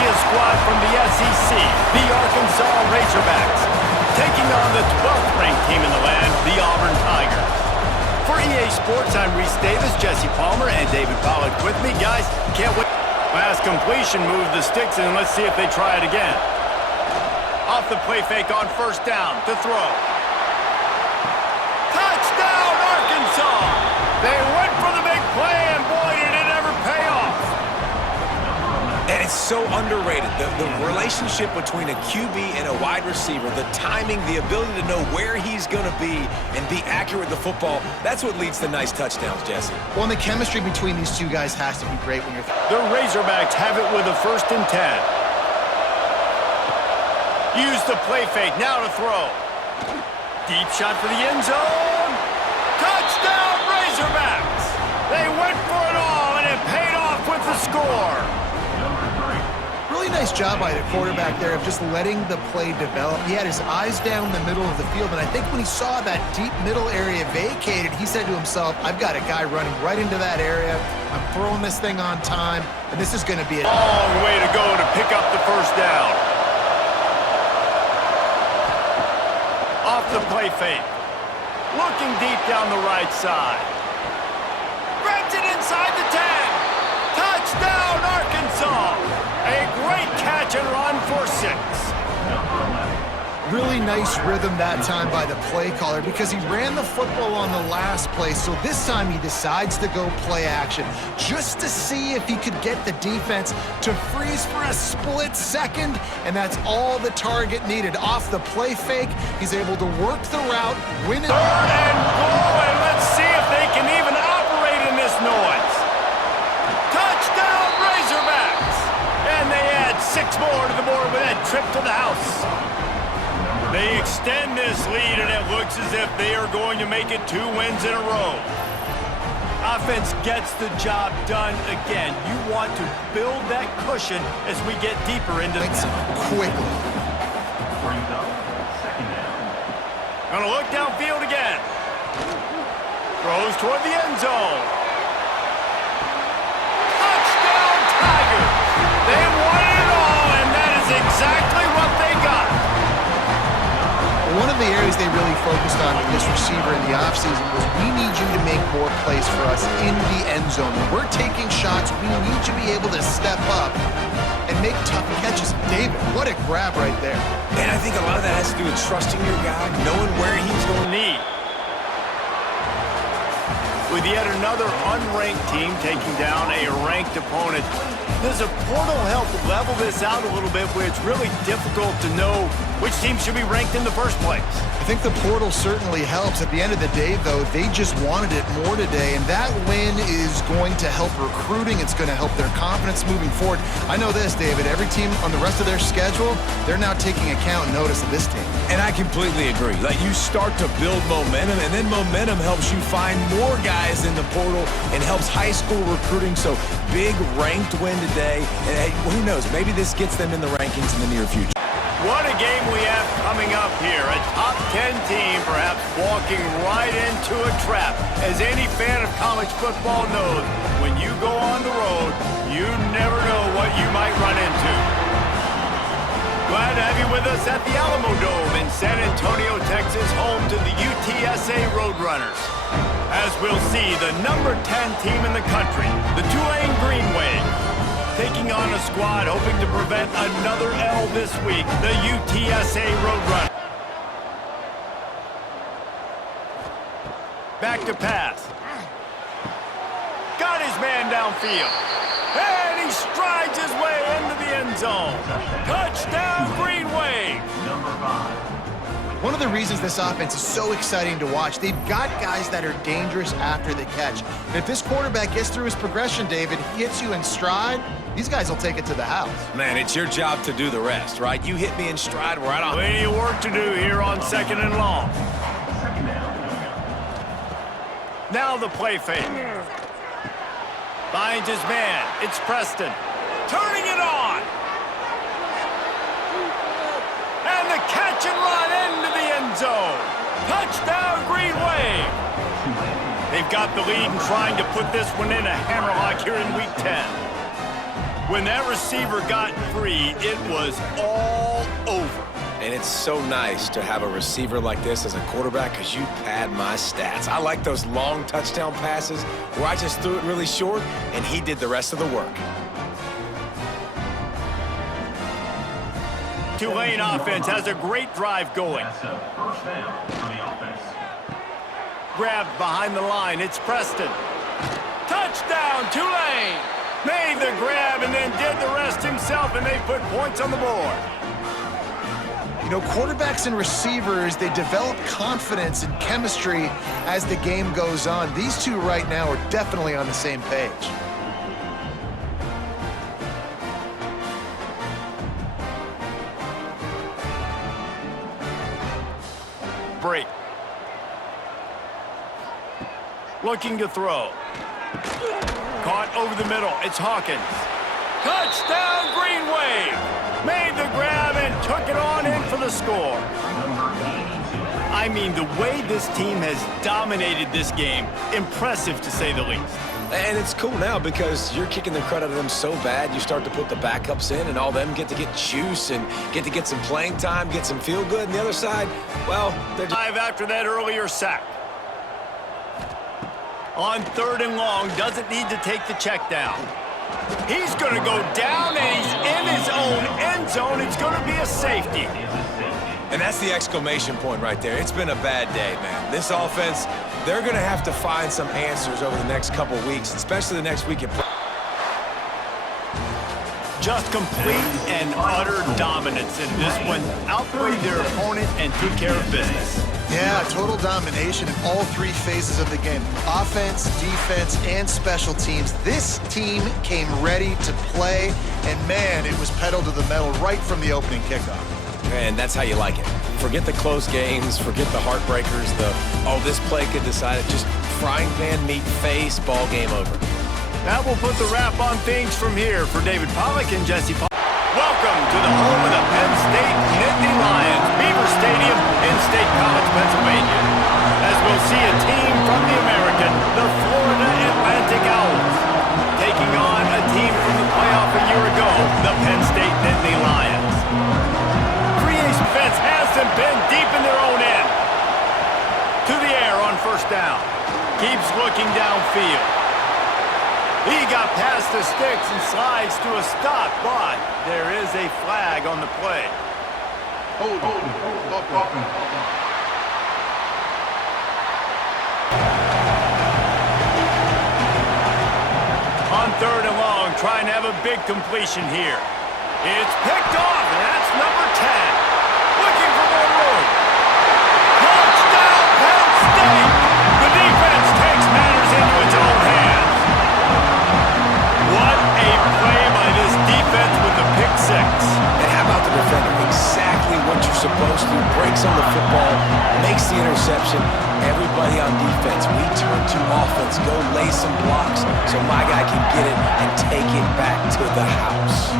see a squad from the SEC, the Arkansas Razorbacks, taking on the 12th ranked team in the land, the Auburn Tigers. For EA Sports, I'm Reese Davis, Jesse Palmer, and David Pollack with me. Guys, can't wait. Pass completion, move the sticks, and let's see if they try it again. Off the play fake on first down to throw. Touchdown, Arkansas! They went for the big play, and boy, did it ever pay off. And it's so underrated. The relationship between a QB and a wide receiver, the timing, the ability to know where he's going to be and be accurate with the football, that's what leads to nice touchdowns, Jesse. Well, and the chemistry between these two guys has to be great when you're... The Razorbacks have it with a 1st and 10. Use the play fake, now to throw. Deep shot for the end zone. Touchdown, Razorbacks! They went for it all, and it paid off with the score. Really nice job by the quarterback there of just letting the play develop. He had his eyes down the middle of the field, and I think when he saw that deep middle area vacated, he said to himself, I've got a guy running right into that area. I'm throwing this thing on time, and this is going to be a long way to go to pick up the 1st down. Off the play fake. Looking deep down the right side. Grabs it inside the 10. Touchdown, Arkansas! A great catch and run for 6. Really nice rhythm that time by the play caller because he ran the football on the last play, so this time he decides to go play action just to see if he could get the defense to freeze for a split second, and that's all the target needed. Off the play fake, he's able to work the route, win it. 3rd and goal, and let's see if they can even operate in this noise. Touchdown, Razorbacks! And they add 6 more to the board with that trip to the house. They extend this lead, and it looks as if they are going to make it 2 wins in a row. Offense gets the job done again. You want to build that cushion as we get deeper into the quickly. Gonna look downfield again. Throws toward the end zone. Touchdown, Tigers! They won it all, and that is exactly what they got. One of the areas they really focused on with this receiver in the offseason was we need you to make more plays for us in the end zone. When we're taking shots, we need you to be able to step up and make tough catches. David, what a grab right there. And I think a lot of that has to do with trusting your guy, knowing where he's going to need. With yet another unranked team taking down a ranked opponent, does a portal help level this out a little bit where it's really difficult to know which team should be ranked in the first place? I think the portal certainly helps. At the end of the day, though, they just wanted it more today, and that win is going to help recruiting. It's going to help their confidence moving forward. I know this, David, every team on the rest of their schedule, they're now taking account and notice of this team. And I completely agree. Like, you start to build momentum, and then momentum helps you find more guys in the portal and helps high school recruiting. So big ranked win today, and hey, who knows, maybe this gets them in the rankings in the near future. What a game we have coming up here. A top 10 team perhaps walking right into a trap. As any fan of college football knows, when you go on the road, you never know what you might run into. Glad to have you with us at the Alamo Dome in San Antonio, Texas, home to the UTSA Roadrunners. As we'll see, the number 10 team in the country, the Tulane Green Wave, taking on a squad hoping to prevent another L this week, the UTSA Roadrunners. Back to pass. Got his man downfield. And he strides his way into the end zone. Touchdown, Green Wave. One of the reasons this offense is so exciting to watch, they've got guys that are dangerous after the catch. And if this quarterback gets through his progression, David, he hits you in stride, these guys will take it to the house. Man, it's your job to do the rest, right? You hit me in stride, we're right on. Plenty of work to do here on 2nd and long. Now the play fake. Finds his man. It's Preston. Turning it on. And the catch and run into the end zone. Touchdown, Green Wave. They've got the lead and trying to put this one in a hammerlock here in Week 10. When that receiver got free, it was all over. And it's so nice to have a receiver like this as a quarterback because you pad my stats. I like those long touchdown passes where I just threw it really short and he did the rest of the work. Tulane offense has a great drive going. Grabbed behind the line, it's Preston. Touchdown, Tulane! Made the grab and then did the rest himself, and they put points on the board. You know, quarterbacks and receivers, they develop confidence and chemistry as the game goes on. These two right now are definitely on the same page. Break. Looking to throw. Caught over the middle. It's Hawkins. Touchdown, Green Wave. Made the grab and took it on in for the score. I mean, the way this team has dominated this game, impressive to say the least. And it's cool now because you're kicking the crud out of them so bad, you start to put the backups in and all them get to get juice and get to get some playing time, get some feel good. And the other side, well, they're just... After that earlier sack. On 3rd and long, doesn't need to take the check down. He's going to go down, and he's in his own end zone. It's going to be a safety. And that's the exclamation point right there. It's been a bad day, man. This offense, they're going to have to find some answers over the next couple weeks, especially the next week. Just complete and utter dominance in this one. Outplayed their opponent and took care of business. Yeah, total domination in all three phases of the game. Offense, defense, and special teams. This team came ready to play, and man, it was pedal to the metal right from the opening kickoff. And that's how you like it. Forget the close games, forget the heartbreakers, this play could decide it. Just frying pan meat face, ball game over. That will put the wrap on things from here. For David Pollack and Jesse Palmer. Welcome to the home of the Penn State Nittany Lions, Beaver Stadium in State College, Pennsylvania. As we'll see a team from the American, the Florida Atlantic Owls, taking on a team from the playoff a year ago, the Penn State Nittany Lions. Creation's defense has them pinned deep in their own end. To the air on 1st down. Keeps looking downfield. He got past the sticks and slides to a stop, but there is a flag on the play. On 3rd and long, trying to have a big completion here. It's picked off, and that's number 10. Looking for more room. Touchdown, Penn State! The defense takes matters into its own hands. What a play by this defense with the pick six. And how about the defender? Exactly what you're supposed to. Breaks on the football, makes the interception. Everybody on defense, we turn to offense. Go lay some blocks so my guy can get it and take it back to the house.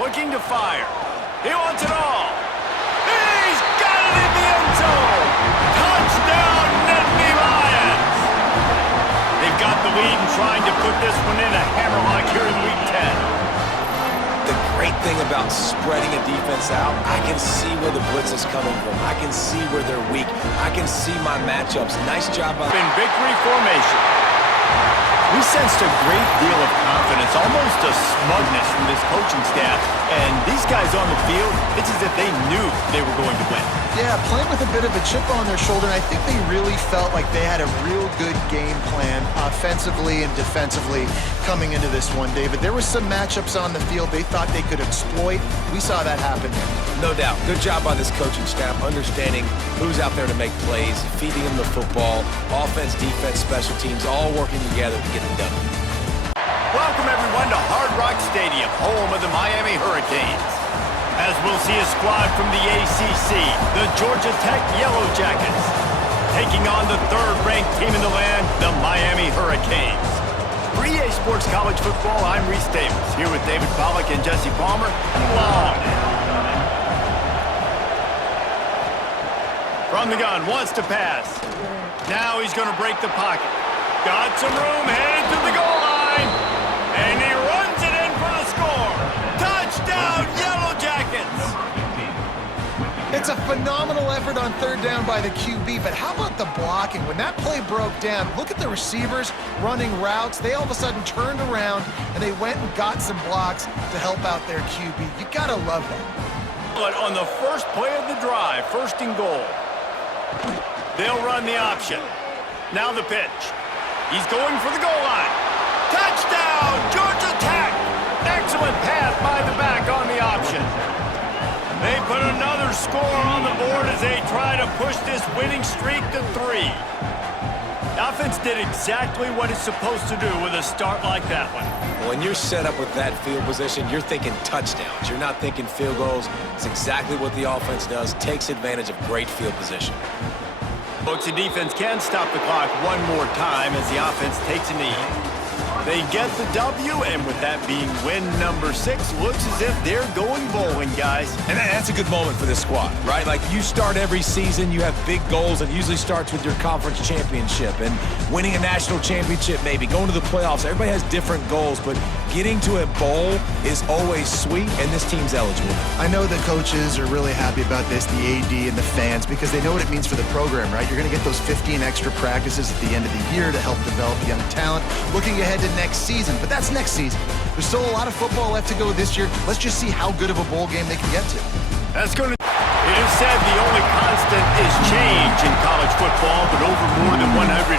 Looking to fire. He wants it all. He's got it in the end zone. Touchdown, Nittany Lions. They've got the lead and trying to put this one in a hammerlock here in Week 10. The great thing about spreading a defense out, I can see where the blitz is coming from. I can see where they're weak. I can see my matchups. Nice job by... In victory formation. We sensed a great deal of confidence, almost a smugness from this coaching staff. And these guys on the field, it's as if they knew they were going to win. Yeah, playing with a bit of a chip on their shoulder, and I think they really felt like they had a real good game plan offensively and defensively coming into this one, David. There were some matchups on the field they thought they could exploit. We saw that happen. No doubt. Good job by this coaching staff, understanding who's out there to make plays, feeding them the football, offense, defense, special teams, all working together to get it done. Welcome, everyone, to Hard Rock Stadium, home of the Miami Hurricanes. As we'll see a squad from the ACC, the Georgia Tech Yellow Jackets, taking on the 3rd-ranked team in the land, the Miami Hurricanes. For EA Sports College Football, I'm Reese Davis, here with David Pollack and Jesse Palmer. Long. From the gun, wants to pass. Now he's going to break the pocket. Got some room, headed to the goal line. And he runs it in for the score. Touchdown, Yellow Jackets! It's a phenomenal effort on third down by the QB, but how about the blocking? When that play broke down, look at the receivers running routes. They all of a sudden turned around, and they went and got some blocks to help out their QB. You gotta love that. But on the first play of the drive, first and goal, they'll run the option. Now the pitch. He's going for the goal line. Touchdown, Georgia Tech! Excellent pass by the back on the option. They put another score on the board as they try to push this winning streak to 3. The offense did exactly what it's supposed to do with a start like that one. When you're set up with that field position, you're thinking touchdowns. You're not thinking field goals. It's exactly what the offense does, takes advantage of great field position. Folks, the defense can stop the clock one more time as the offense takes a knee. They get the W, and with that being win number 6, looks as if they're going bowling, guys. And that's a good moment for this squad, right? Like, you start every season, you have big goals. It usually starts with your conference championship and winning a national championship, maybe going to the playoffs. Everybody has different goals, but getting to a bowl is always sweet, and this team's eligible. I know the coaches are really happy about this, the AD and the fans, because they know what it means for the program, right? You're going to get those 15 extra practices at the end of the year to help develop young talent. Looking ahead to next season, but that's next season. There's still a lot of football left to go this year. Let's just see how good of a bowl game they can get to. It is said the only constant is change in college football, but over more than 150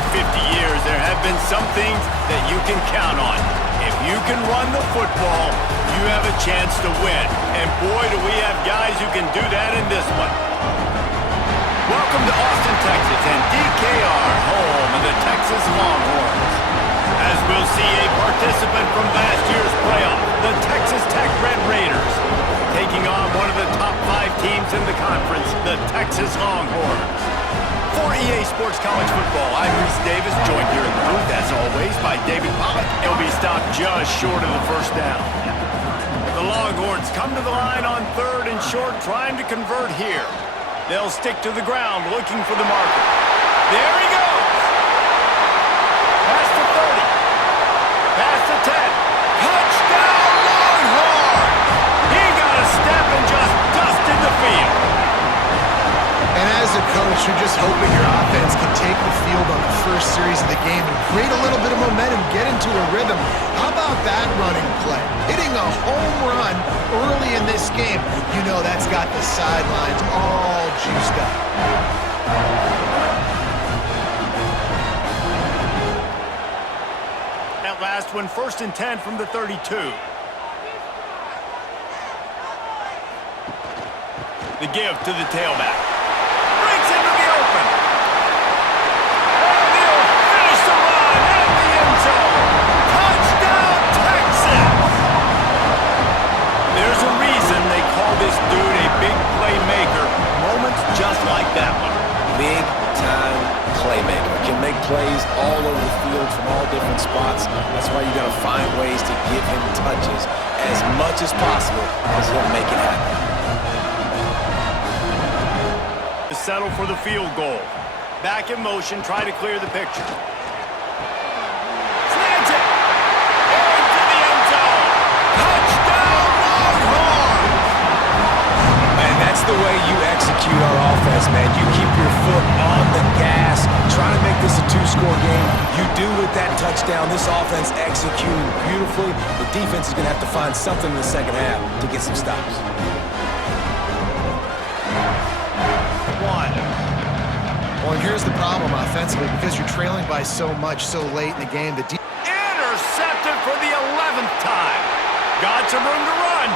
years, there have been some things that you can count on. If you can run the football, you have a chance to win. And boy, do we have guys who can do that in this one. Welcome to Austin, Texas, and DKR, home of the Texas Longhorns. As we'll see a participant from last year's playoff, the Texas Tech Red Raiders, taking on one of the top 5 teams in the conference, the Texas Longhorns. For EA Sports College Football, I'm Reese Davis, joined here in the booth, as always, by David Pollock. He'll be stopped just short of the first down. The Longhorns come to the line on third and short, trying to convert here. They'll stick to the ground, looking for the marker. There he goes! Past the 30. Past the 10. Touchdown, Longhorns! He got a step and just dusted the field. And as a coach, you're just hoping your offense can take the field on the first series of the game and create a little bit of momentum, get into a rhythm. How about that running play? Hitting a home run early in this game. You know that's got the sidelines all juiced up. That last one, 1st and 10 from the 32. The give to the tailback. Breaks into the open. And he'll finish the run at the end zone. Touchdown, Texas! There's a reason they call this dude a big playmaker. Moments just like that one. Big-time playmaker. Can make plays all over the field from all different spots. That's why you got to find ways to give him touches as much as possible, because he'll make it happen. To settle for the field goal. Back in motion, try to clear the picture. Snags it! Into the end zone! Touchdown, Longhorns! And that's the way you execute our offense, man. You keep your foot on the gas, try to make this a 2-score game. You do with that touchdown. This offense executing beautifully. The defense is going to have to find something in the second half to get some stops. Well, and here's the problem offensively, because you're trailing by so much so late in the game. Intercepted for the 11th time. Got some room to run.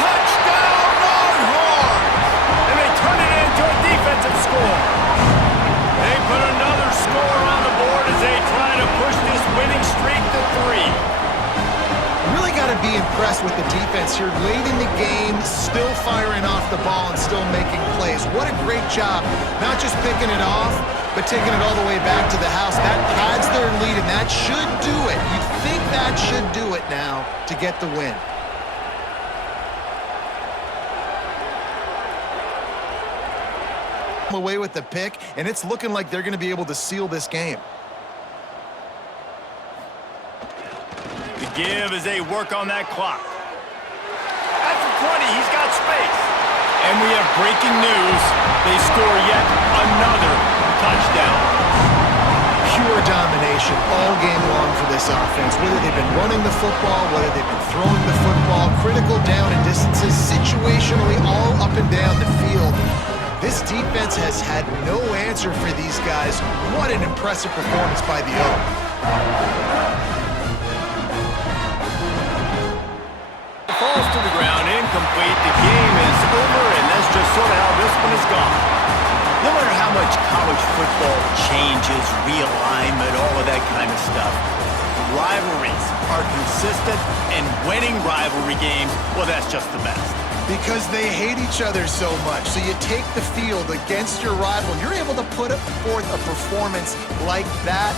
Touchdown, Longhorns! And they turn it into a defensive score. They put another score on the board as they try to push this winning streak to 3. Really got to be impressed with the defense here. Late in the game, still firing off the ball and still making plays. What a great job. Not just picking it off, but taking it all the way back to the house. That pads their lead, and that should do it. You'd think that should do it now to get the win. away with the pick, and it's looking like they're going to be able to seal this game. The give as they work on that clock. At the 20, he's got space. And we have breaking news. They score yet another touchdown. Pure domination all game long for this offense. Whether they've been running the football, whether they've been throwing the football, critical down and distances, situationally all up and down the field. This defense has had no answer for these guys. What an impressive performance by the O. Falls to the ground, incomplete. The game is over, and that's just sort of how this one has gone. No matter how much college football changes, realignment, all of that kind of stuff, rivalries are consistent, and winning rivalry games, well, that's just the best. Because they hate each other so much. So you take the field against your rival, you're able to put forth a performance like that.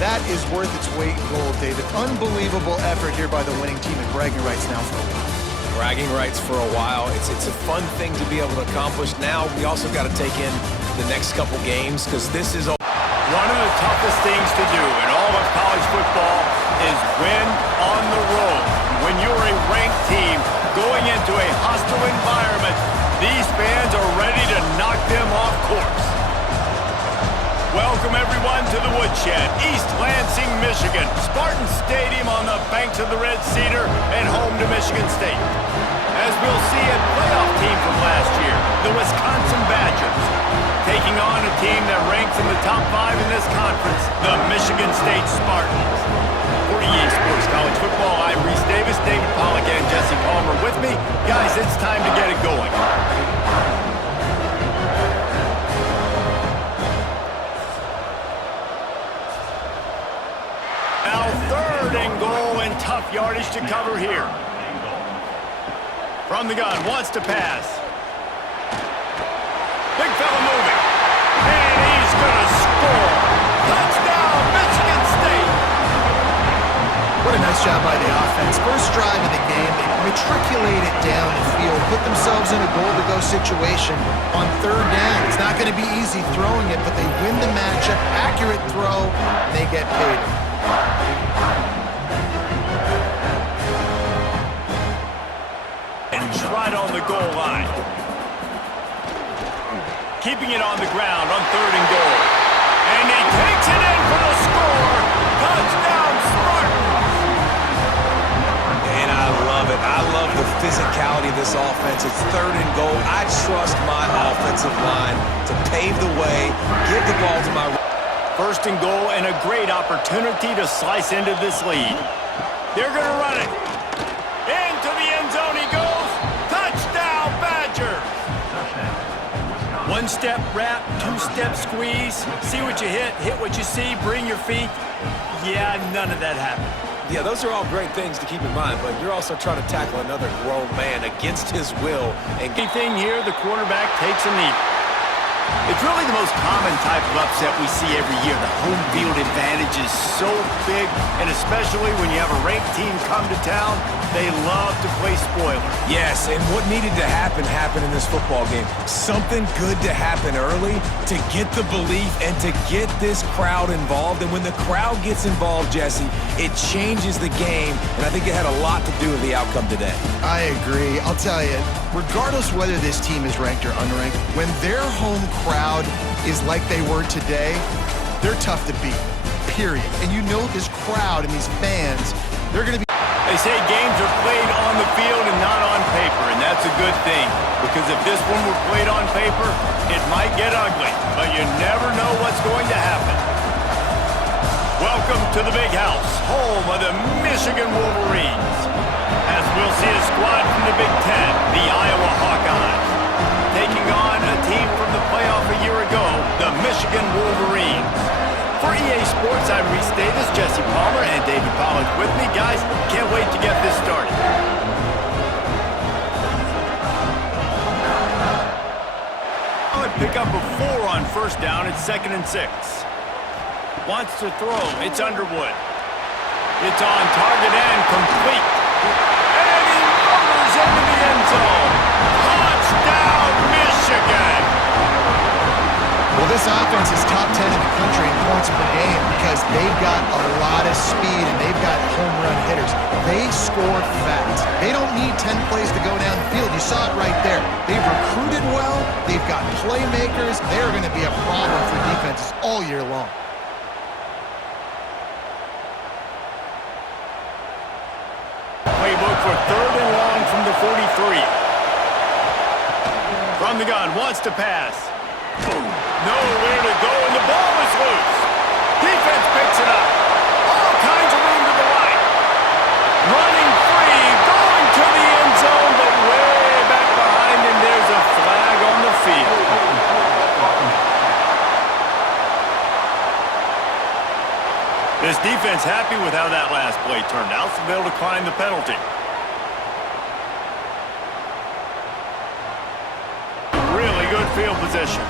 That is worth its weight in gold, David. Unbelievable effort here by the winning team, and bragging rights now for a while. Bragging rights for a while. It's a fun thing to be able to accomplish. Now we also got to take in the next couple games, because this is one of the toughest things to do in all of college football is win on the road. When you're a ranked team going into a hostile environment, these fans are ready to knock them off course. Welcome, everyone, to the Woodshed, East Lansing, Michigan. Spartan Stadium on the banks of the Red Cedar and home to Michigan State. As we'll see, a playoff team from last year, the Wisconsin Badgers, taking on a team that ranks in the top 5 in this conference, the Michigan State Spartans. For EA Sports College Football, I'm Reese Davis, David Pollack, and Jesse Palmer with me. Guys, it's time to get it going. Now 3rd and goal, and tough yardage to cover here. From the gun, wants to pass. Big fella moving. And he's going to score. Touchdown, Michigan State. What a nice job by the offense. First drive of the game, they matriculate it down the field, put themselves in a goal-to-go situation on 3rd down. It's not going to be easy throwing it, but they win the matchup. Accurate throw, and they get paid. And right on the goal line. Keeping it on the ground on 3rd and goal. And he takes it in for the score. Touchdown, Spartans. And I love it. I love the physicality of this offense. It's 3rd and goal. I trust my offensive line to pave the way, give the ball to my... 1st and goal, and a great opportunity to slice into this lead. They're going to run it. Into the end zone he goes. Touchdown, Badgers. 1-step wrap, 2-step squeeze. See what you hit what you see, bring your feet. Yeah, none of that happened. Yeah, those are all great things to keep in mind, but you're also trying to tackle another grown man against his will. And anything here, the quarterback takes a knee. It's really the most common type of upset we see every year. The home field advantage is so big, and especially when you have a ranked team come to town, they love to play spoiler. Yes, and what needed to happen happened in this football game. Something good to happen early to get the belief and to get this crowd involved. And when the crowd gets involved, Jesse, it changes the game, and I think it had a lot to do with the outcome today. I agree. I'll tell you, regardless whether this team is ranked or unranked, when their home crowd is like they were today, they're tough to beat, period. And you know this crowd and these fans, they're going to be... They say games are played on the field and not on paper, and that's a good thing. Because if this one were played on paper, it might get ugly, but you never know what's going to happen. Welcome to the Big House, home of the Michigan Wolverines. As we'll see a squad from the Big Ten, the Iowa Hawkeyes, taking on a team from the playoff a year ago, the Michigan Wolverines. For EA Sports, I'm Reese Davis, Jesse Palmer, and David Pollack with me. Guys, can't wait to get this started. Pick up a 4 on 1st down. It's 2nd and 6. Wants to throw. It's Underwood. It's on target and complete. And he motors into the end zone. Touchdown, Michigan. this offense is top 10 in the country in points per game because they've got a lot of speed and they've got home run hitters. They score fast. They don't need 10 plays to go down the field. You saw it right there. They've recruited well. They've got playmakers. They're going to be a problem for defenses all year long. Playbook for 3rd and long from the 43. From the gun, wants to pass. Nowhere to go, and the ball is loose. Defense picks it up. All kinds of room to the right. Running free, going to the end zone, but way back behind him, there's a flag on the field. This defense happy with how that last play turned out, so they'll decline the penalty. Really good field position.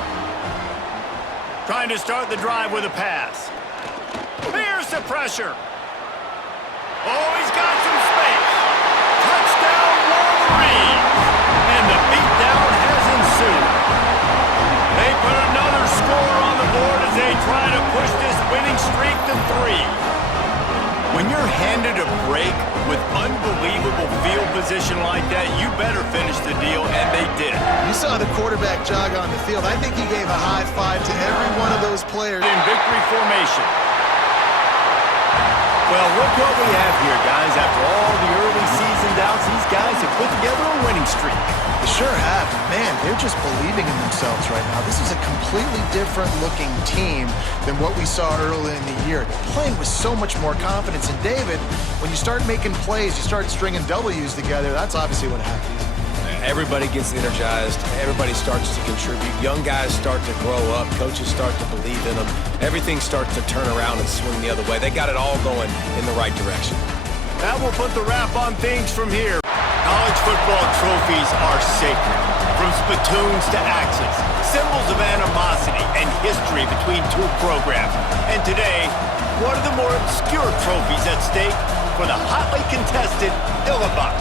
Trying to start the drive with a pass. Here's the pressure. Oh, he's got some space. Touchdown, Wolverine. And the beatdown has ensued. They put another score on the board as they try to push this winning streak to 3. When you're handed a break with unbelievable field position like that, you better finish the deal, and they did. You saw the quarterback jog on the field. I think he gave a high five to every one of those players. In victory formation. Well, look what we have here, guys. After all the early season doubts, these guys have put together a winning streak. They sure have. Man, they're just believing in themselves right now. This is a completely different looking team than what we saw early in the year. They're playing with so much more confidence. And David, when you start making plays, you start stringing W's together, that's obviously what happens. Everybody gets energized. Everybody starts to contribute. Young guys start to grow up. Coaches start to believe in them. Everything starts to turn around and swing the other way. They got it all going in the right direction. That will put the wrap on things from here. College football trophies are sacred. From spittoons to axes, symbols of animosity and history between two programs. And today, one of the more obscure trophies at stake for the hotly contested Illinois.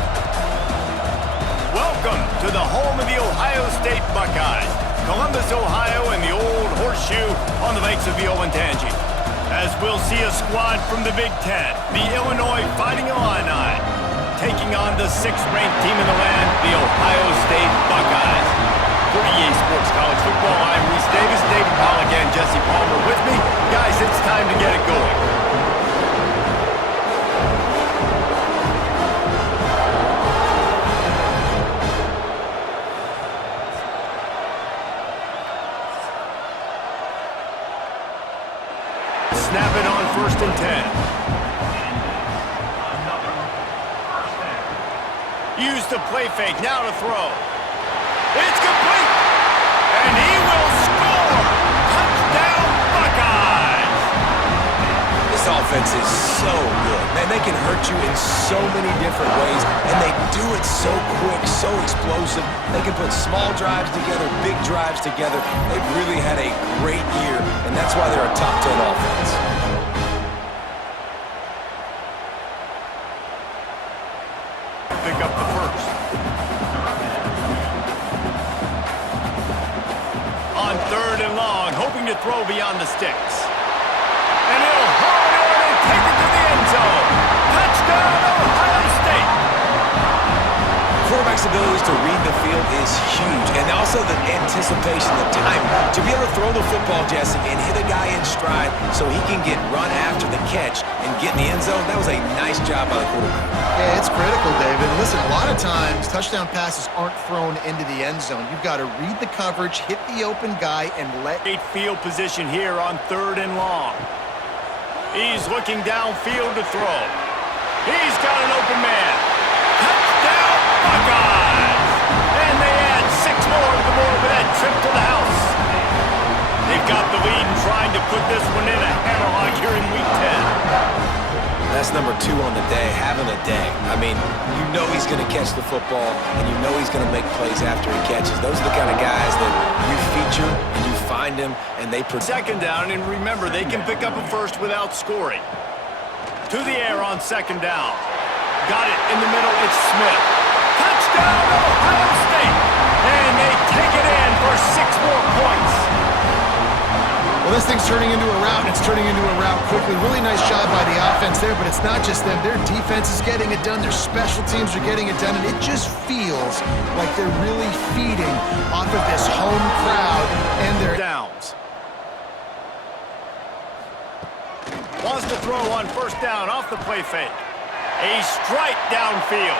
Welcome to the home of the Ohio State Buckeyes, Columbus, Ohio, and the old horseshoe on the banks of the Olentangy. As we'll see a squad from the Big Ten, the Illinois Fighting Illini, taking on the 6th-ranked team in the land, the Ohio State Buckeyes. For EA Sports College Football, I'm Reese Davis, David Pollack, and Jesse Palmer with me. Guys, it's time to get it going. Snap it on 1st and 10. Use the play fake, now to throw. It's complete! And he will score! Touchdown, Buckeyes! This offense is so good. Man, they can hurt you in so many different ways, and they do it so quick, so explosive. They can put small drives together, big drives together. They've really had a great year, and that's why they're a top 10 offense. Pick up the first. On 3rd and long, hoping to throw beyond the sticks. And he'll haul it in and take it to the end zone. Touchdown, Ohio State! Quarterback's ability to read the field is huge, and also the anticipation, the time to be able to throw the football, Jesse, and hit a guy in stride so he can get run after the catch and get in the end zone. That was a nice job by the quarterback. Yeah, it's critical, David. Listen, a lot of times touchdown passes aren't thrown into the end zone. You've got to read the coverage, hit the open guy, and let Great field position here on 3rd and long. He's looking downfield to throw. He's got an open man. Touchdown, Buckeyes! And they add 6 more to the board with that trip to the house. They've got the lead and trying to put this one in a hammerlock here in Week 10. That's number 2 on the day, having a day. I mean, you know he's going to catch the football, and you know he's going to make plays after he catches. Those are the kind of guys that you feature, and you find him, and they... 2nd down, and remember, they can pick up a first without scoring. To the air on 2nd down. Got it in the middle, it's Smith. Touchdown, Ohio State! And they take it in for 6 more points. Well, this thing's turning into a rout, and it's turning into a rout quickly. Really nice job by the offense there, but it's not just them. Their defense is getting it done. Their special teams are getting it done, and it just feels like they're really feeding off of this home crowd and their downs. Wants to throw on first down off the play fake. A strike downfield.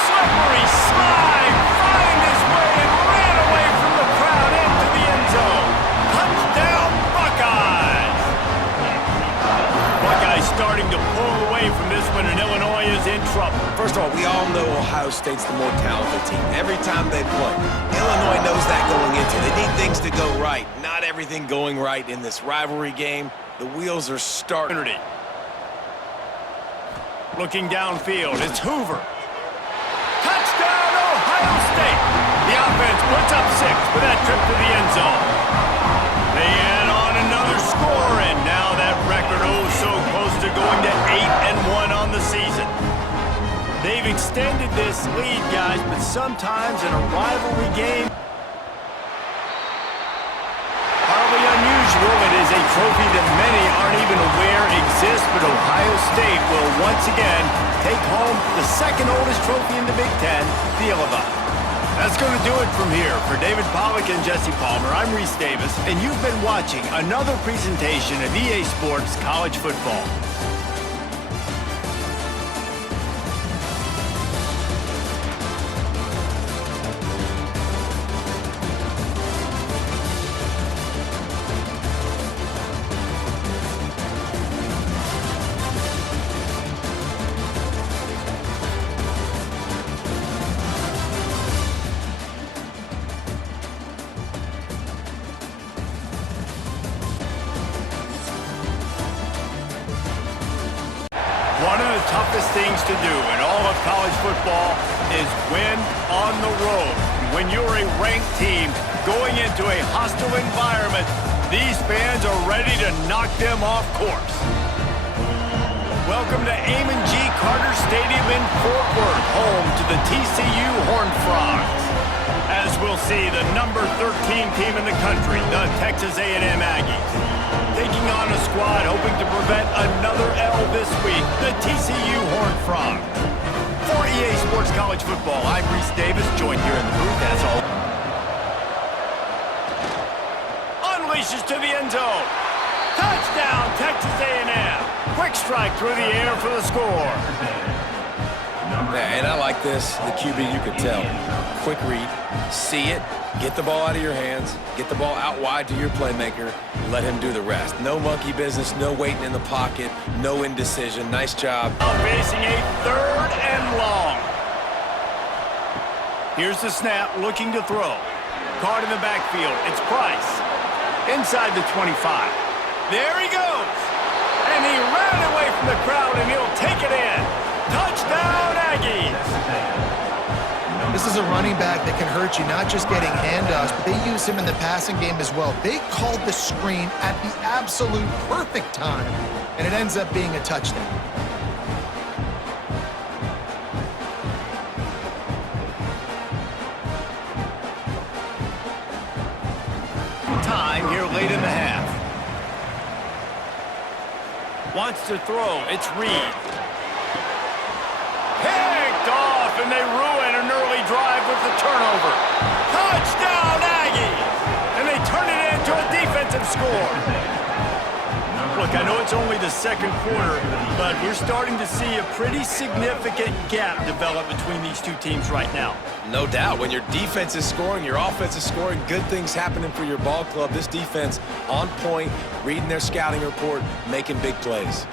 Slippery slide, find his way and ran away from the crowd into the end zone. Touchdown, Buckeyes! Buckeyes starting to pull away from this one, and Illinois is in trouble. First of all, we all know Ohio State's the more talented team every time they play. Illinois knows that going into. They need things to go right. Not everything going right in this rivalry game. The wheels are starting. Looking downfield, it's Hoover. Touchdown, Ohio State! The offense puts up 6 with that trip to the end zone. They add on another score, and now that record so close to going to 8-1 on the season. They've extended this lead, guys, but sometimes in a rivalry game, hardly unusual. It is a trophy that many aren't even aware exists, but Ohio State will once again take home the second oldest trophy in the Big Ten, the Illinois. That's going to do it from here. For David Pollack and Jesse Palmer, I'm Reese Davis, and you've been watching another presentation of EA Sports College Football. One of the toughest things to do in all of college football is win on the road. When you're a ranked team going into a hostile environment, these fans are ready to knock them off course. Welcome to Amon G. Carter Stadium in Fort Worth, home to the TCU Horned Frogs. As we'll see, the number 13 team in the country, the Texas A&M Aggies, taking on a squad hoping to prevent another L this week, the TCU Horned Frogs. For EA Sports College Football, I'm Reese Davis, joined here in the booth as always. Unleashes to the end zone. Touchdown, Texas A&M. Quick strike through the air for the score. Yeah, and I like this. The QB, you could tell. Quick read, see it, get the ball out of your hands, get the ball out wide to your playmaker, let him do the rest. No monkey business, no waiting in the pocket, no indecision. Nice job. Facing a 3rd and long. Here's the snap, looking to throw. Card in the backfield, it's Price. Inside the 25. There he goes. And he ran away from the crowd, and he'll take it in. Touchdown, Aggies. This is a running back that can hurt you, not just getting handoffs, but they use him in the passing game as well. They called the screen at the absolute perfect time, and it ends up being a touchdown. Time here late in the half. Wants to throw, it's Reed. Picked off, and they ruin an early drive with the turnover. Touchdown, Aggies! And they turn it into a defensive score. Look, I know it's only the second quarter, but we're starting to see a pretty significant gap develop between these two teams right now. No doubt. When your defense is scoring, your offense is scoring, good things happening for your ball club. This defense on point, reading their scouting report, making big plays.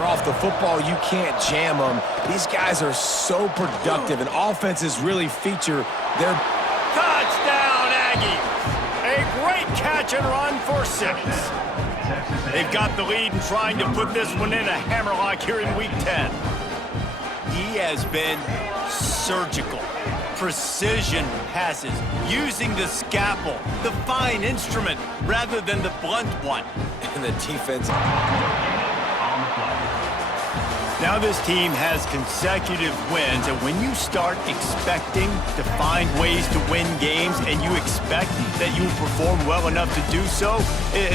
Off the football, you can't jam them. These guys are so productive, and offenses really feature their... Touchdown, Aggies! A great catch and run for 6. They've got the lead and trying to put this one in a hammerlock here in Week 10. He has been surgical. Precision passes, using the scalpel, the fine instrument, rather than the blunt one. And the defense... Now this team has consecutive wins, and when you start expecting to find ways to win games and you expect that you will perform well enough to do so,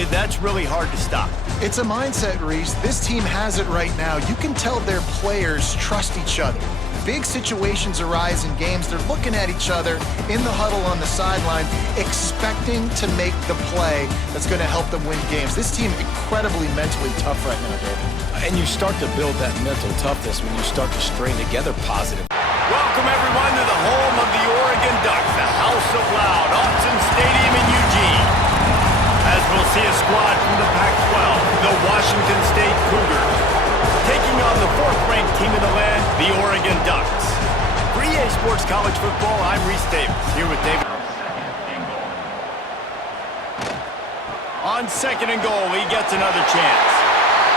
that's really hard to stop. It's a mindset, Reese. This team has it right now. You can tell their players trust each other. Big situations arise in games. They're looking at each other in the huddle on the sideline, expecting to make the play that's going to help them win games. This team incredibly mentally tough right now, David. And you start to build that mental toughness when you start to string together positive. Welcome, everyone, to the home of the Oregon Ducks, the House of Loud, Autzen Stadium in Eugene. As we'll see a squad from the Pac-12, the Washington State Cougars, taking on the fourth-ranked team in the land, the Oregon Ducks. For EA Sports College Football, I'm Reese Davis, here with David. On second and goal, he gets another chance.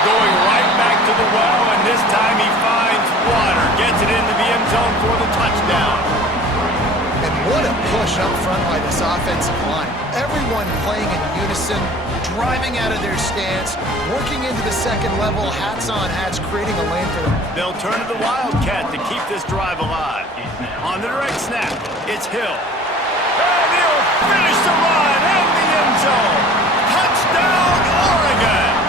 Going right back to the well, and this time he finds water. Gets it into the end zone for the touchdown. And what a push up front by this offensive line. Everyone playing in unison, driving out of their stance, working into the second level, hats on hats, creating a lane for them. They'll turn to the Wildcat to keep this drive alive. On the direct snap, it's Hill. And he'll finish the run in the end zone. Touchdown, Oregon!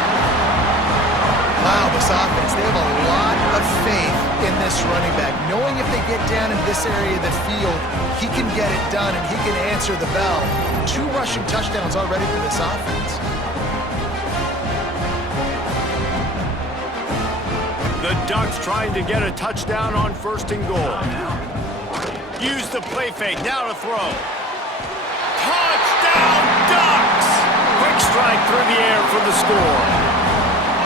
Wow, this offense, they have a lot of faith in this running back. Knowing if they get down in this area of the field, he can get it done and he can answer the bell. 2 rushing touchdowns already for this offense. The Ducks trying to get a touchdown on first and goal. Use the play fake, now to throw. Touchdown, Ducks! Quick strike through the air for the score.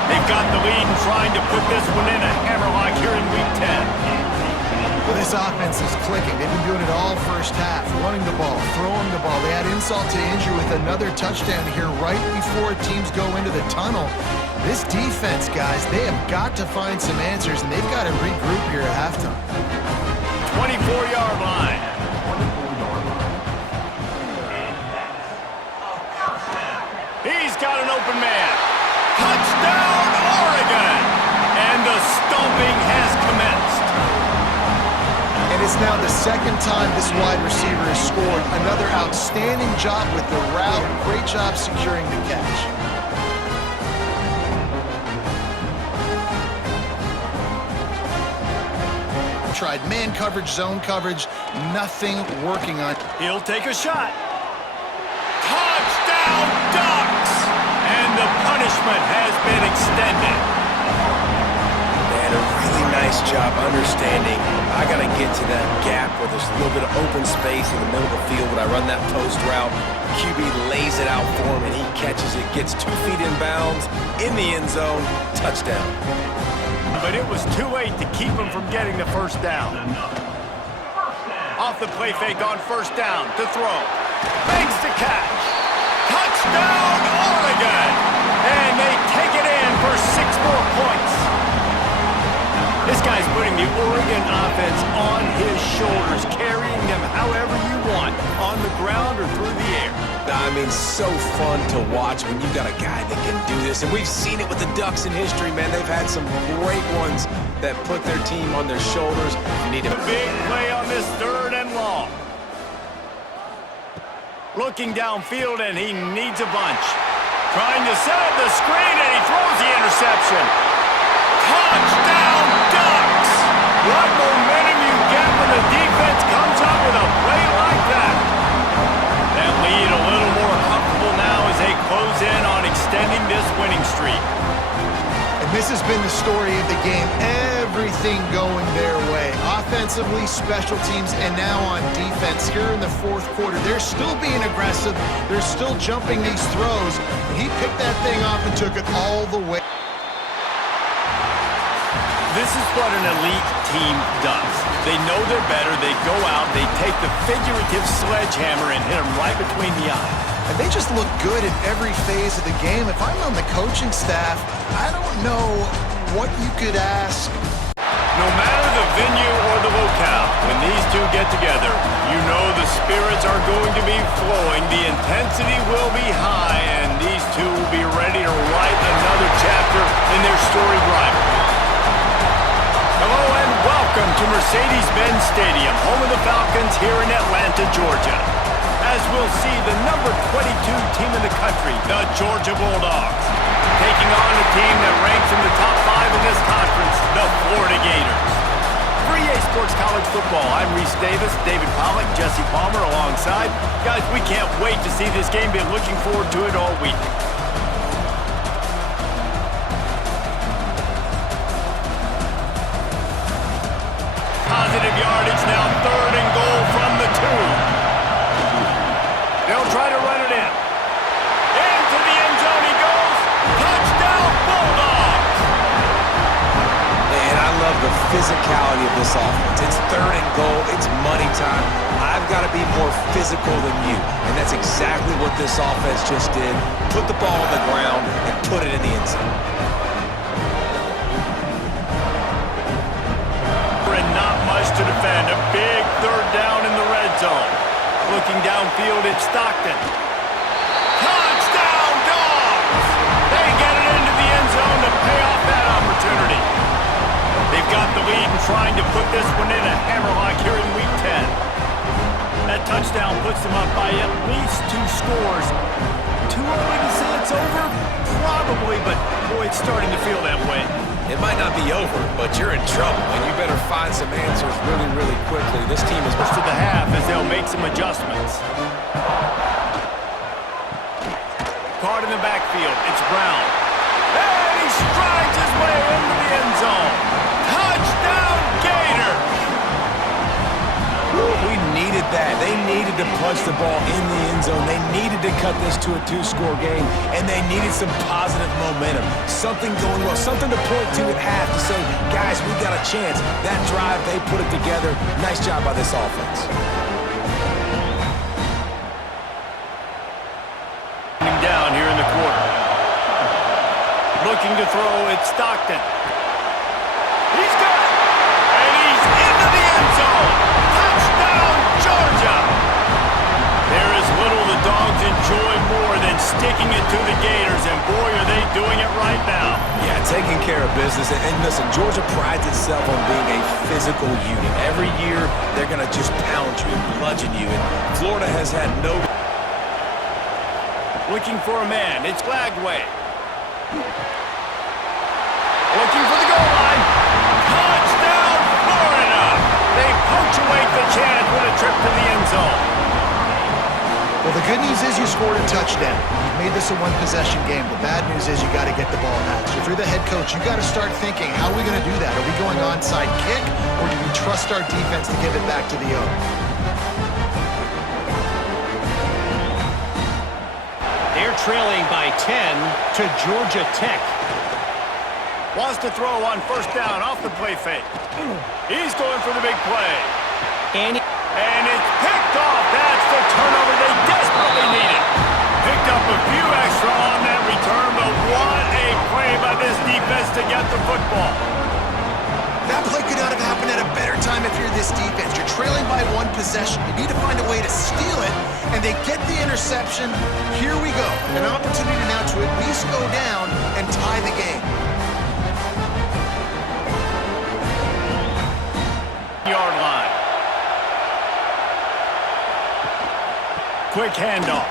They've got the lead and trying to put this one in a hammerlock here in Week 10. Well, this offense is clicking. They've been doing it all first half, running the ball, throwing the ball. They had insult to injury with another touchdown here right before teams go into the tunnel. This defense, guys, they have got to find some answers, and they've got to regroup here at halftime. 24-yard line. He's got an open man. Touchdown, Oregon! And the stomping has commenced. And it's now the second time this wide receiver has scored. Another outstanding job with the route. Great job securing the catch. Tried man coverage, zone coverage, nothing working on. He'll take a shot. Touchdown, Ducks! And the punishment has been extended. And a really nice job understanding. I got to get to that gap where there's a little bit of open space in the middle of the field when I run that post route. QB lays it out for him, and he catches it, gets 2 feet in bounds, in the end zone, touchdown. But it was too late to keep him from getting the first down. Off the play fake on first down to throw. Makes the catch. Touchdown, Oregon! And they take it in for 6 more points. This guy's putting the Oregon offense on his shoulders, carrying them however you want, on the ground or through the air. I mean, so fun to watch when you've got a guy that can do this. And we've seen it with the Ducks in history, man. They've had some great ones that put their team on their shoulders. You need a big play on this 3rd and long. Looking downfield, and he needs a bunch. Trying to set up the screen, and he throws the interception. Touchdown, Ducks! What momentum you get when the defense comes up with a play like that. That lead a little more comfortable now as they close in on extending this winning streak. And this has been the story of the game. Everything going their way. Offensively, special teams, and now on defense here in the 4th quarter. They're still being aggressive. They're still jumping these throws. He picked that thing off and took it all the way. This is what an elite team does. They know they're better. They go out. They take the figurative sledgehammer and hit them right between the eyes. And they just look good in every phase of the game. If I'm on the coaching staff, I don't know what you could ask. No matter the venue or the locale, when these two get together, you know the spirits are going to be flowing, the intensity will be high, and these two will be ready to write another chapter in their storied rivalry. Welcome to Mercedes-Benz Stadium, home of the Falcons here in Atlanta, Georgia. As we'll see, the number 22 team in the country, the Georgia Bulldogs, taking on a team that ranks in the top 5 in this conference, the Florida Gators. For EA Sports College Football, I'm Reese Davis, David Pollack, Jesse Palmer alongside. Guys, we can't wait to see this game. Been looking forward to it all week. Positive yardage now, 3rd and goal from the 2. They'll try to run it in. Into the end zone he goes. Touchdown, Bulldogs! Man, I love the physicality of this offense. It's 3rd and goal. It's money time. I've got to be more physical than you. And that's exactly what this offense just did. Put the ball on the ground and put it in the end zone. And not much to defend. A big 3rd down in the red zone. Looking downfield, it's Stockton. Touchdown, Dogs! They get it into the end zone to pay off that opportunity. They've got the lead and trying to put this one in a hammerlock here in Week 10. That touchdown puts them up by at least 2 scores. Too early to say it's over? Probably, but boy, it's starting to feel that way. It might not be over, but you're in trouble, and you better find some answers really, really quickly. This team is... To the half as they'll make some adjustments. Caught in the backfield, it's Brown. And he strides his way into the end zone. Touchdown, Gators! We needed that. They needed to punch the ball in the end zone. They needed to cut this to a 2-score game, and they needed some positive momentum. Something going well, something to point to at half to say, guys, we got a chance. That drive, they put it together. Nice job by this offense. Down here in the quarter. Looking to throw, it's Stockton. He's got it! And he's into the end zone! Touchdown, Georgia! There is little the Dogs enjoy more than sticking it to the Gators, and boy, are they doing it right now. Yeah, taking care of business. And listen, Georgia prides itself on being a physical unit. Every year, they're going to just pound you and bludgeon you. And Florida has had no... Looking for a man, it's Lagway. Looking for the goal line. Touchdown, Florida! They punctuate the chance with a trip to the end zone. Well, the good news is you scored a touchdown. You've made this a one-possession game. The bad news is you got to get the ball back. So if you're the head coach, you got to start thinking, how are we going to do that? Are we going onside kick, or do we trust our defense to give it back to the owner? They're trailing by 10 to Georgia Tech. Wants to throw on 1st down off the play fake. He's going for the big play. And it's picked off. That's the turnover they desperately needed. Picked up a few extra on that return, but what a play by this defense to get the football. That play could not have happened at a better time if you're this defense. You're trailing by 1 possession. You need to find a way to steal it, and they get the interception. Here we go. An opportunity now to at least go down and tie the game. Yard line. Quick handoff.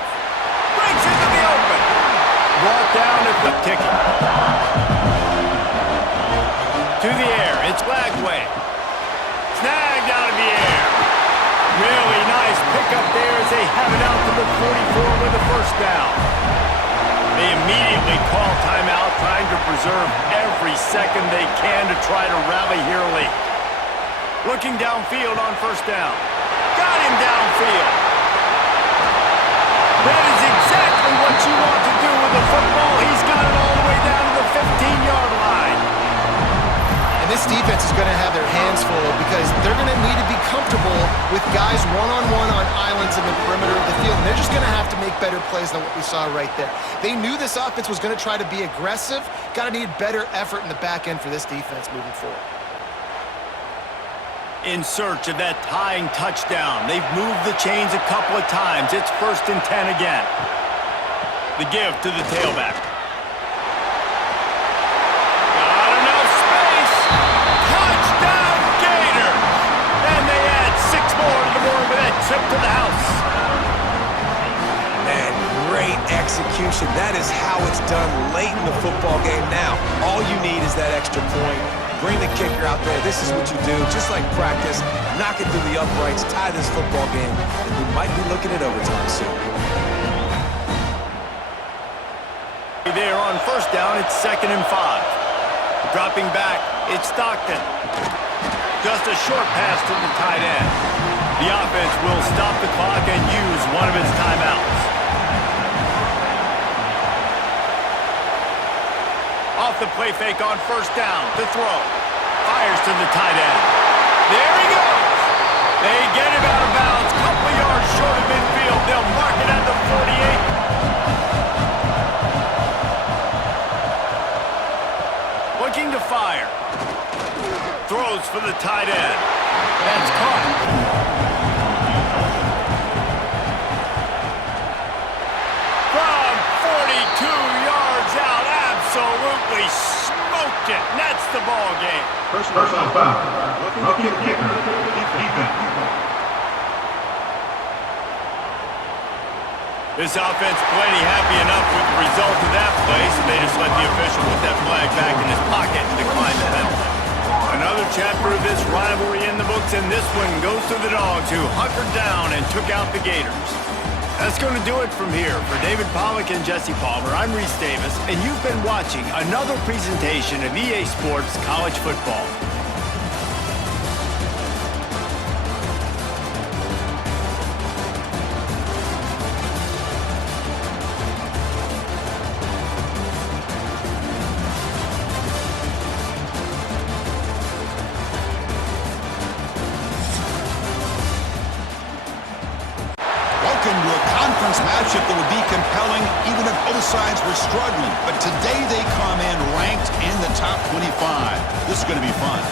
Breaks into the open. Brought down at the ticket. To the air, it's Lagway. Snagged out of the air. Really nice pickup there as they have it out to the 44 with a 1st down. They immediately call timeout, trying to preserve every second they can to try to rally here late. Looking downfield on 1st down. Got him downfield. That is exactly what you want to do with the football. He's got it all the way down to the 15-yard line. And this defense is going to have their hands full because they're going to need to be comfortable with guys one-on-one on islands in the perimeter of the field. And they're just going to have to make better plays than what we saw right there. They knew this offense was going to try to be aggressive. Got to need better effort in the back end for this defense moving forward. In search of that tying touchdown. They've moved the chains a couple of times. It's 1st and 10 again. The give to the tailback. Got enough space. Touchdown, Gators! to the house. And great execution. That is how it's done late in the football game now. All you need is that extra point. Bring the kicker out there. This is what you do, just like practice. Knock it through the uprights, tie this football game, and we might be looking at overtime soon. There on first down, it's 2nd and 5. Dropping back, it's Stockton. Just a short pass to the tight end. The offense will stop the clock and use one of its timeouts. Off the play fake on first down to throw. Fires to the tight end. There he goes. They get him out of bounds. Couple of yards short of midfield. They'll mark it at the 48. Looking to fire. Throws for the tight end. That's caught. From 42 yards out, absolutely smoked it. And that's the ball game. Personal foul. Rookie kicker. Defense. This offense plenty happy enough with the result of that play, so they just let the official put that flag back in his pocket and decline the penalty. Another chapter of this rivalry in the books, and this one goes to the Dogs, who hunkered down and took out the Gators. That's going to do it from here. For David Pollack and Jesse Palmer, I'm Reese Davis, and you've been watching another presentation of EA Sports College Football. Welcome to a conference matchup that would be compelling even if both sides were struggling. But today they come in ranked in the top 25. This is going to be fun.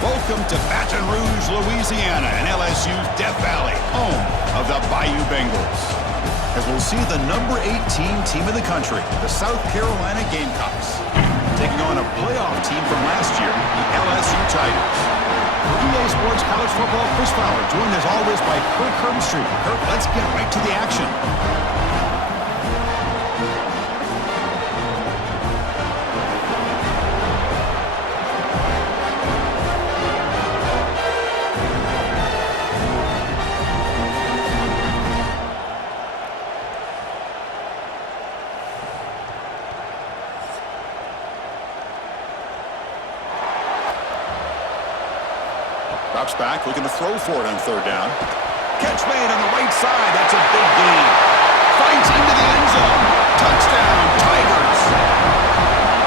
Welcome to Baton Rouge, Louisiana, and LSU's Death Valley, home of the Bayou Bengals. As we'll see the number 18 team in the country, the South Carolina Gamecocks, taking on a playoff team from last year, the LSU Tigers. For EA Sports College Football, Chris Fowler, joined as always by Kirk Herbstreit. Kirk, let's get right to the action. Drops back, looking to throw for it on third down. Catch made on the right side. That's a big gain. Finds into the end zone. Touchdown, Tigers.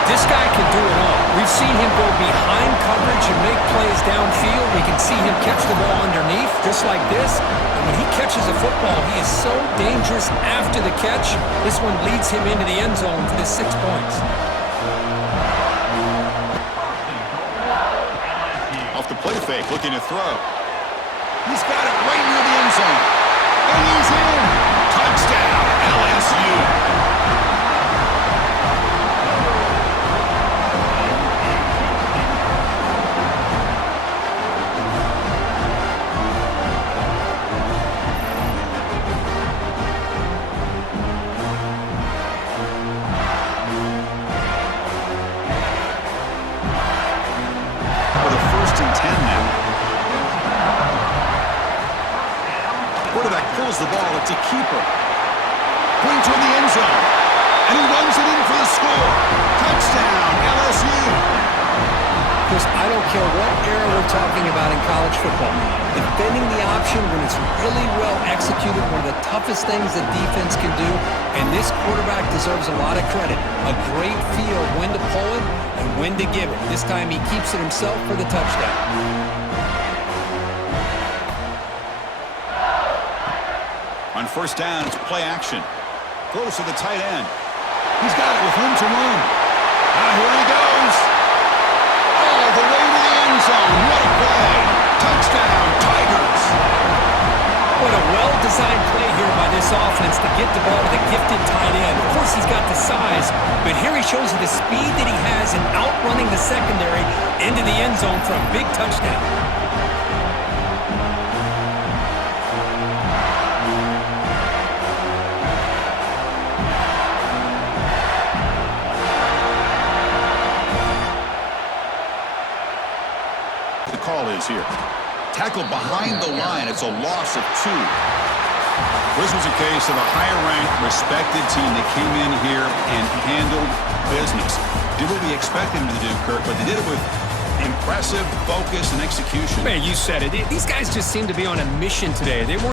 This guy can do it all. We've seen him go behind coverage and make plays downfield. We can see him catch the ball underneath, just like this. And when he catches a football, he is so dangerous after the catch. This one leads him into the end zone for the 6 points. Off the play fake, looking to throw. He's got it right near the end zone. And he's in. Touchdown, LSU. With a 1st and 10 now. Quarterback pulls the ball. It's a keeper. Going toward the end zone. And he runs it in for the score. Touchdown, LSU. Chris, I don't care what era we're talking about in college football. Defending the option when it's really well executed, one of the toughest things that defense can do, and this quarterback deserves a lot of credit. A great feel of when to pull it and when to give it. This time he keeps it himself for the touchdown. On first down, it's play action. Throws to the tight end. He's got it with room to run. Here he goes. All the way to the end zone. What a play. Touchdown, Tigers. What a well-designed play here by this offense to get the ball to the gifted tight end. Of course, he's got the size, but here he shows you the speed that he has in outrunning the secondary into the end zone for a big touchdown. The call is here. Tackle behind the line. It's a loss of 2. This was a case of a higher-ranked, respected team that came in here and handled business. Did what we expected them to do, Kirk, but they did it with impressive focus and execution. Man, you said it. These guys just seem to be on a mission today. They weren't